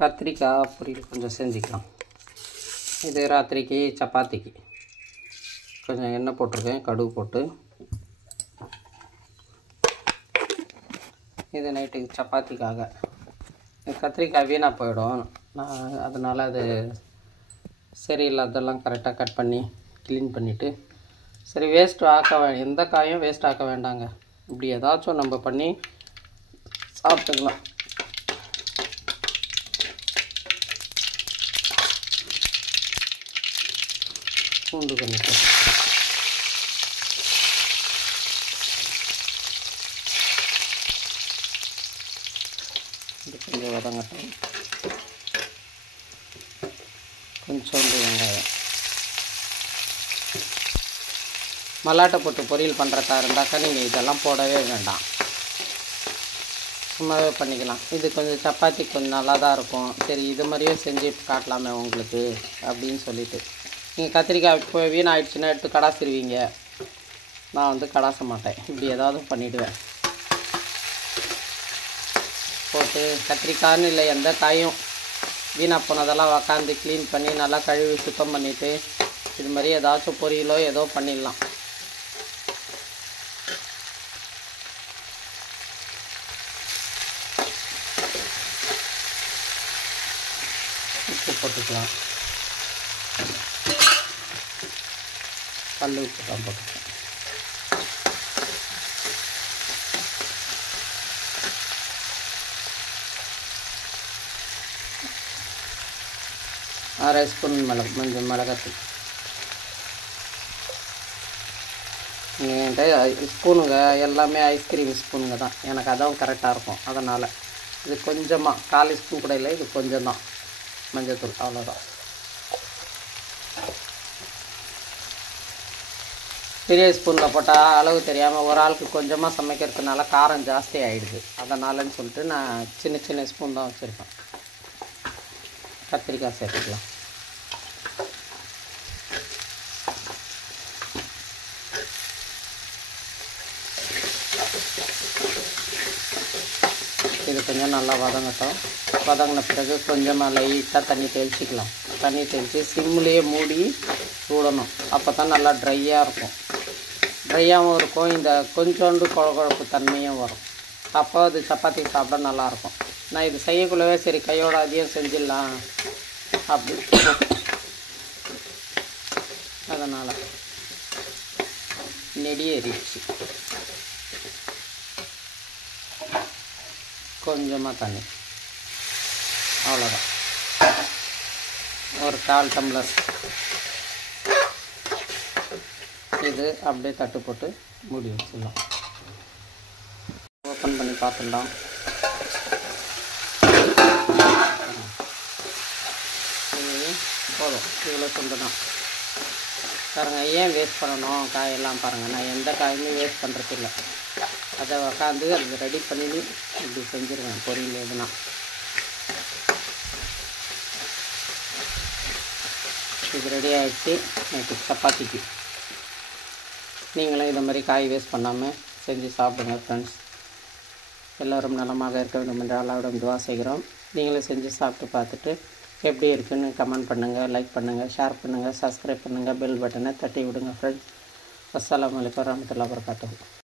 கத்திரிக்காய் பொரியல் கொஞ்சம் செஞ்சுக்கலாம். இது ராத்திரிக்கு சப்பாத்திக்கு கொஞ்சம் எண்ணெய் போட்டிருக்கேன், கடுகு போட்டு. இது நைட்டுக்கு சப்பாத்திக்காக. கத்திரிக்காய் வீணாக போயிடும், நான் அதனால் அது சரியில்லாததெல்லாம் கரெக்டாக கட் பண்ணி க்ளீன் பண்ணிவிட்டு, சரி வேஸ்ட் எந்த காயும் வேஸ்ட் ஆக்க வேண்டாங்க, இப்படி ஏதாச்சும் நம்ம பண்ணி சாப்பிட்டுக்கலாம். பூண்டு கொஞ்சம் இது கொஞ்சம் வதங்கட்டும். கொஞ்சோண்டு வெங்காயம். மல்லாட்டை போட்டு பொரியல் பண்ணுறதா இருந்தாக்கா நீங்கள் இதெல்லாம் போடவே வேண்டாம், சும்மாவே பண்ணிக்கலாம். இது கொஞ்சம் சப்பாத்தி கொஞ்சம் நல்லா தான் இருக்கும். சரி இது மாதிரியே செஞ்சு காட்டலாமே உங்களுக்கு அப்படின்னு சொல்லிவிட்டு. நீங்கள் கத்திரிக்காய் இப்போ வீணாகிடுச்சுன்னா எடுத்து கடாசிடுவீங்க, நான் வந்து கடாச மாட்டேன், இப்படி ஏதாவது பண்ணிவிடுவேன். போட்டு கத்திரிக்காய்னு இல்லை, எந்த காயும் வீணாக போனதெல்லாம் உக்காந்து க்ளீன் பண்ணி நல்லா கழுவி சுத்தம் பண்ணிவிட்டு இது மாதிரி ஏதாச்சும் பொரியலோ ஏதோ பண்ணிடலாம். உப்பு போட்டுக்கலாம், கல் உப்பு தான் போட்டுக்கலாம். அரை ஸ்பூன் மஞ்சள் மிளகாத்தூள். என்கிட்ட ஸ்பூனுங்க எல்லாமே ஐஸ்கிரீம் ஸ்பூனுங்க தான், எனக்கு அதான் கரெக்டாக இருக்கும். அதனால் இது கொஞ்சமாக 1/4 ஸ்பூன் கூட இல்லை, இது கொஞ்சம் தான் மஞ்சத்தூள், அவ்வளோதான். பெரிய ஸ்பூனில் போட்டால் அளவு தெரியாமல் ஒரு ஆளுக்கு கொஞ்சமாக சமைக்கிறதுனால காரம் ஜாஸ்தி ஆகிடுது. அதனாலன்னு சொல்லிட்டு நான் சின்ன சின்ன ஸ்பூன் தான் வச்சுருக்கேன். கத்திரிக்காய் சேர்த்துக்கலாம். இது கொஞ்சம் நல்லா வதங்கட்டும். வதங்கின பிறகு கொஞ்சமாக லைட்டாக தண்ணி தெளிச்சிக்கலாம். தண்ணி தெளித்து சிம்லேயே மூடி விடணும். அப்போ தான் நல்லா ட்ரையாக இருக்கும். ட்ரையாகவும் இருக்கும், இந்த கொஞ்சோண்டு குழகுழப்பு தன்மையும் வரும். அப்போ அது சப்பாத்தி சாப்பிட நல்லாயிருக்கும். நான் இது செய்யக்குள்ளவே சரி கையோட அதிகம் செஞ்சிடலாம் அப்படி, அதனால் நெடியேறிச்சு. கொஞ்சமாக தண்ணி, அவ்வளோதான். ஒரு 1/4 டம்ளர். இது அப்படியே தட்டு போட்டு மூடி வச்சிடலாம். ஓப்பன் பண்ணி பார்த்துடலாம். இது போதும், இவ்வளோ துண்டு தான் பாருங்கள். ஏன் வேஸ்ட் பண்ணணும் காயெல்லாம் பாருங்கள், நான் எந்த காயுமே வேஸ்ட் பண்ணுறது இல்லை. அதை உக்காந்து அது ரெடி பண்ணி இப்படி செஞ்சுருவேன் பொரியல் எதுனா. இது ரெடி ஆகிடுச்சு நைட்டு சப்பாத்திக்கு. நீங்களும் இதை மாதிரி காய் வேஸ்ட் பண்ணாமல் செஞ்சு சாப்பிடுங்க ஃப்ரெண்ட்ஸ். எல்லோரும் நலமாக இருக்க வேண்டும் என்று அல்லாஹ்விடம் துவா செய்கிறோம். நீங்களும் செஞ்சு சாப்பிட்டு பார்த்துட்டு எப்படி இருக்குன்னு கமெண்ட் பண்ணுங்கள், லைக் பண்ணுங்கள், ஷேர் பண்ணுங்கள், சப்ஸ்கிரைப் பண்ணுங்கள், பெல் பட்டனை தட்டி விடுங்க ஃப்ரெண்ட்ஸ். அஸ்ஸலாமு அலைக்கும் வரஹ்மத்துல்லாஹி வபரகாத்துஹு.